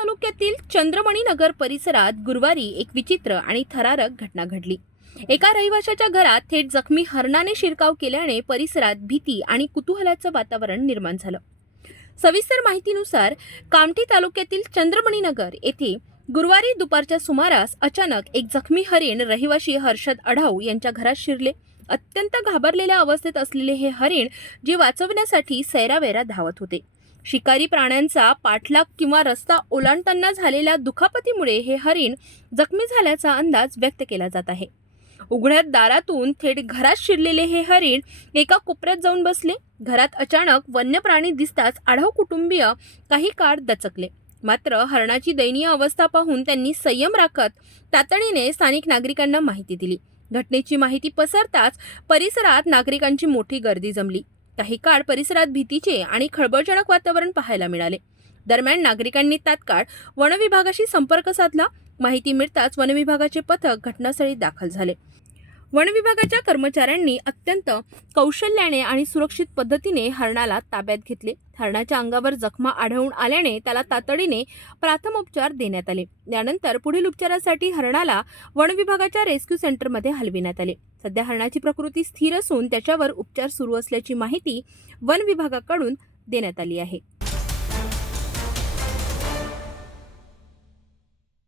तालुक्यातील चंद्रमणी नगर परिसरात गुरुवारी एक विचित्र आणि थरारक घटना घडली। एका रहिवाशाच्या घरात थेट जखमी हरणाने शिरकाव केल्याने परिसरात भीती आणि कुतूहलाचं वातावरण निर्माण झालं। सविस्तर माहितीनुसार कामठी तालुक्यातील चंद्रमणी नगर येथे गुरुवारी दुपारच्या सुमारास अचानक एक जखमी हरिण रहिवाशी हर्षद अढाऊ यांच्या घरात शिरले। अत्यंत घाबरलेल्या अवस्थेत असलेले हे हरिण जीव वाचवण्यासाठी सैरावैरा धावत होते। शिकारी प्राण्यांचा पाठलाग किंवा रस्ता ओलांडताना झालेल्या दुखापतीमुळे हे हरिण जखमी झाल्याचा अंदाज व्यक्त केला जात आहे। उघड्या दारातून थेट घरात शिरलेले हे हरिण एका कोपऱ्यात जाऊन बसले। घरात अचानक वन्य प्राणी दिसताच आढाव कुटुंबीय काही काळ दचकले। मात्र हरणाची दयनीय अवस्था पाहून त्यांनी संयम राखत तातडीने स्थानिक नागरिकांना माहिती दिली। घटनेची माहिती पसरताच परिसरात नागरिकांची मोठी गर्दी जमली। काही काळ परिसरात भीतीचे आणि खळबळजनक वातावरण पाहायला मिळाले। दरम्यान नागरिकांनी तात्काळ वन विभागाशी संपर्क साधला। माहिती मिळताच वन विभागाचे पथक घटनास्थळी दाखल झाले। वन विभागाच्या कर्मचाऱ्यांनी अत्यंत कौशल्याने आणि सुरक्षित पद्धतीने हरणाला ताब्यात घेतले। हरणाच्या अंगावर जखमा आढळून आल्याने त्याला तातडीने प्राथमोपचार देण्यात आले। यानंतर पुढील उपचारासाठी हरणाला वन विभागाच्या रेस्क्यू सेंटरमध्ये हलविण्यात आले। सध्या हरणाची प्रकृती स्थिर असून त्याच्यावर उपचार सुरू असल्याची माहिती वन विभागाकडून देण्यात आली आहे।